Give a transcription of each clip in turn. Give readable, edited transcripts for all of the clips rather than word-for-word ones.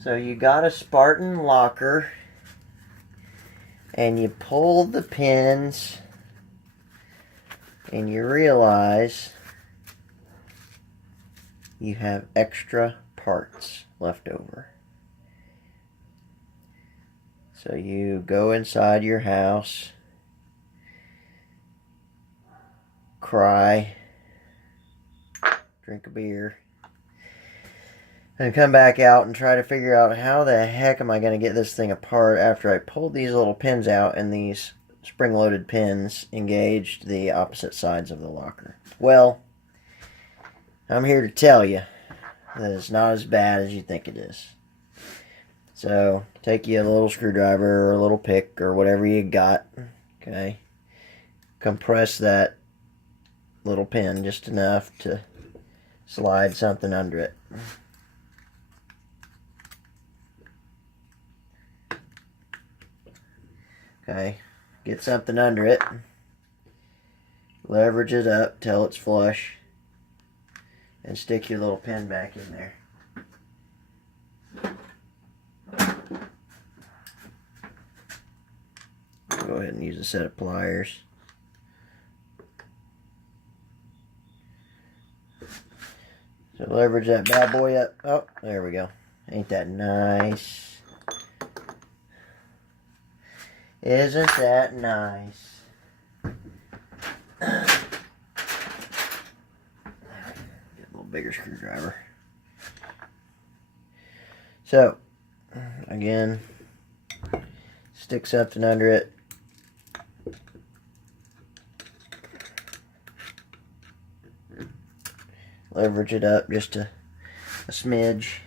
So you got a Spartan Locker, and you pull the pins, and you realize you have extra parts left over. So you go inside your house, cry, drink a beer, and come back out and try to figure out how the heck am I going to get this thing apart after I pulled these little pins out and these spring-loaded pins engaged the opposite sides of the locker. Well, I'm here to tell you that it's not as bad as you think it is. So, take you a little screwdriver or a little pick or whatever you got, okay? Compress that little pin just enough to slide something under it. Okay, get something under it, leverage it up till it's flush, and stick your little pin back in there. Go ahead and use a set of pliers. So leverage that bad boy up. Oh, there we go. Ain't that nice? Isn't that nice? Get a little bigger screwdriver. So, again, stick something under it. Leverage it up just a smidge.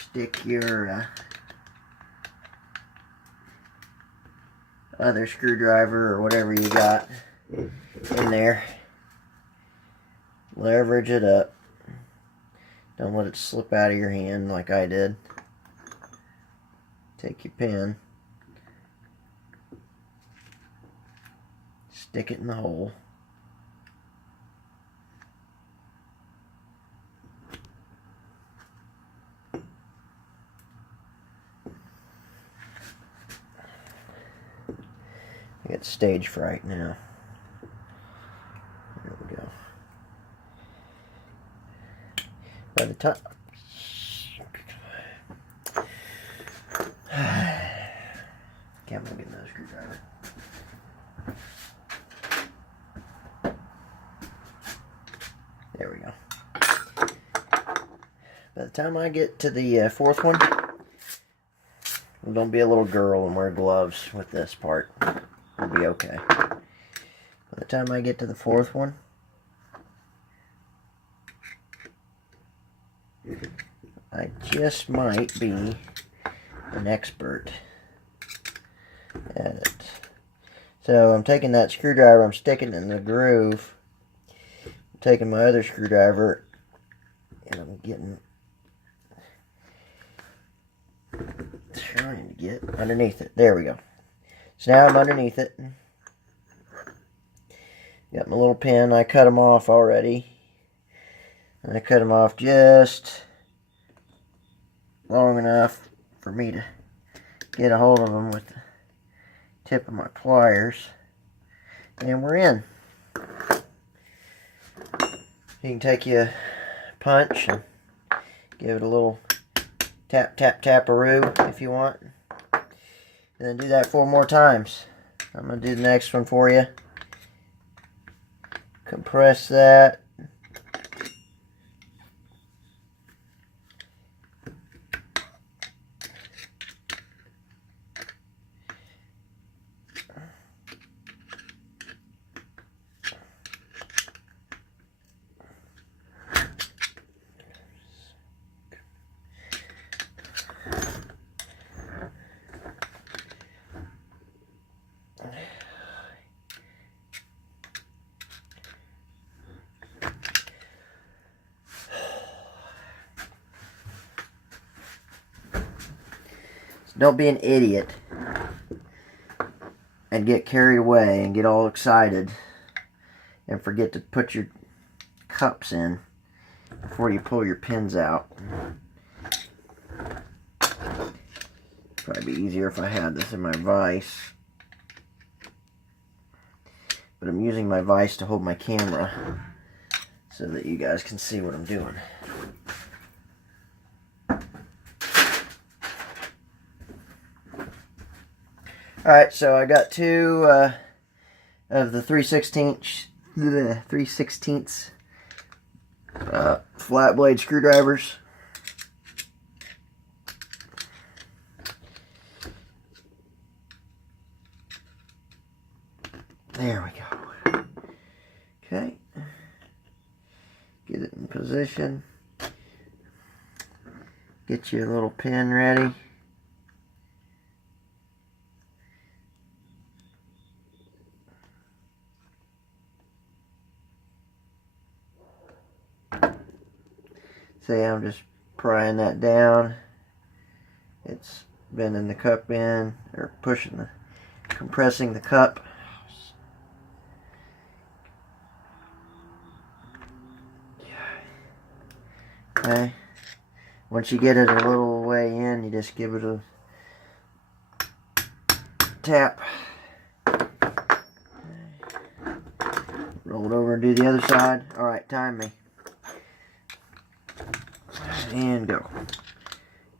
Stick your other screwdriver or whatever you got in there. Leverage it up. Don't let it slip out of your hand like I did. Take your pin, stick it in the hole. I got stage fright now. There we go. By the time can't get another screwdriver. There we go. By the time I get to the fourth one, well, don't be a little girl and wear gloves with this part. We'll be okay. By the time I get to the fourth one, I just might be an expert at it. So I'm taking that screwdriver, I'm sticking it in the groove. I'm taking my other screwdriver and I'm trying to get underneath it. There we go. So now I'm underneath it. Got my little pin. I cut them off already. And I cut them off just long enough for me to get a hold of them with the tip of my pliers. And we're in. You can take your punch and give it a little tap, tap, tap-a-roo if you want. And then do that 4 more times. I'm going to do the next one for you. Compress that. Don't be an idiot. and get carried away and get all excited and forget to put your cups in before you pull your pins out. Probably be easier if I had this in my vise. But I'm using my vise to hold my camera so that you guys can see what I'm doing. Alright, so I got two of the 3/16 flat blade screwdrivers. There we go. Okay. Get it in position. Get your little pin ready. See, I'm just prying that down. It's bending the cup in, or compressing the cup. Okay. Once you get it a little way in, you just give it a tap. Roll it over and do the other side. Alright, time me. And go.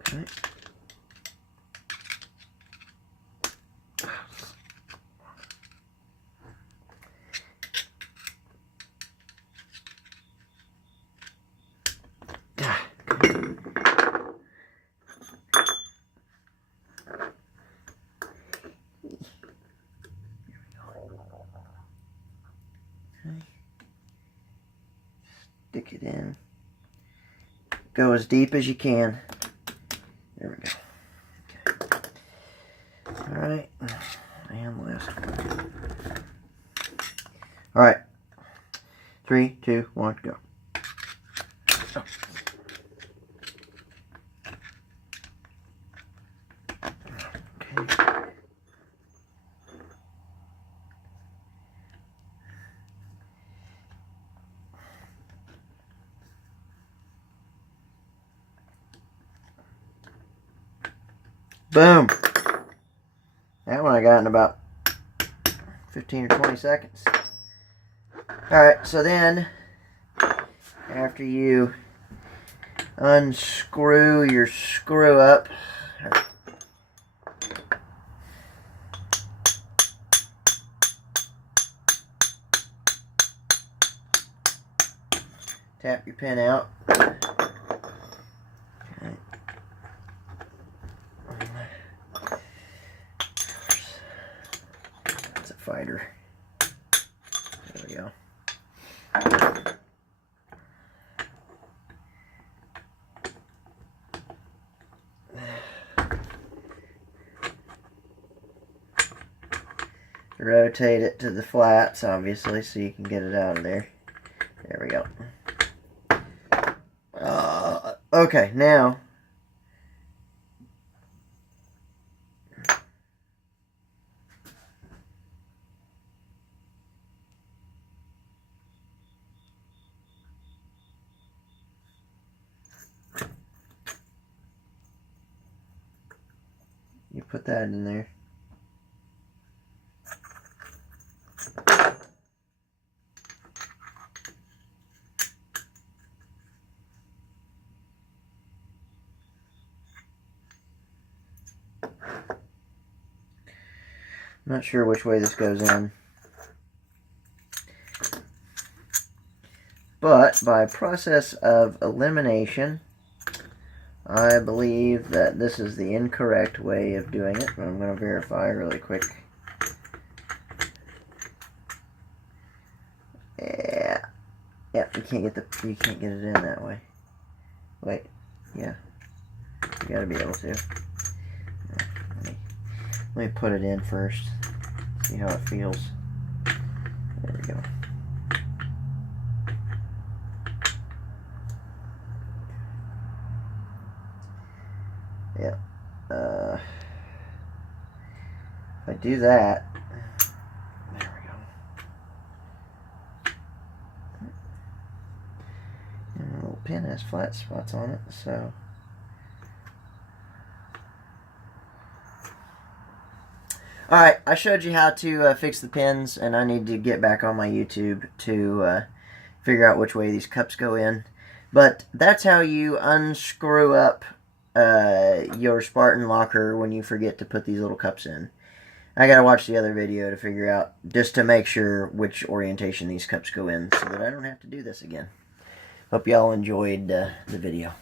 Okay. Stick it in. Go as deep as you can. There we go. Okay. Alright. And last one. Alright. 3, 2, 1, go. Oh. Okay. Boom. That one I got in about 15 or 20 seconds. Alright, so then after you unscrew your screw up, tap your pin out. That's a fighter. There we go. Rotate it to the flats, obviously, so you can get it out of there. There we go. Okay, now you put that in there. I'm not sure which way this goes in, but by process of elimination, I believe that this is the incorrect way of doing it. But I'm going to verify really quick. Yeah, you can't get it in that way. Wait, yeah, you got to be able to. Let me put it in first. See how it feels. There we go. Yeah. If I do that, has flat spots on it, so. Alright, I showed you how to fix the pins, and I need to get back on my YouTube to figure out which way these cups go in. But that's how you unscrew up your Spartan Locker when you forget to put these little cups in. I gotta watch the other video to figure out, just to make sure which orientation these cups go in, so that I don't have to do this again. Hope y'all enjoyed the video.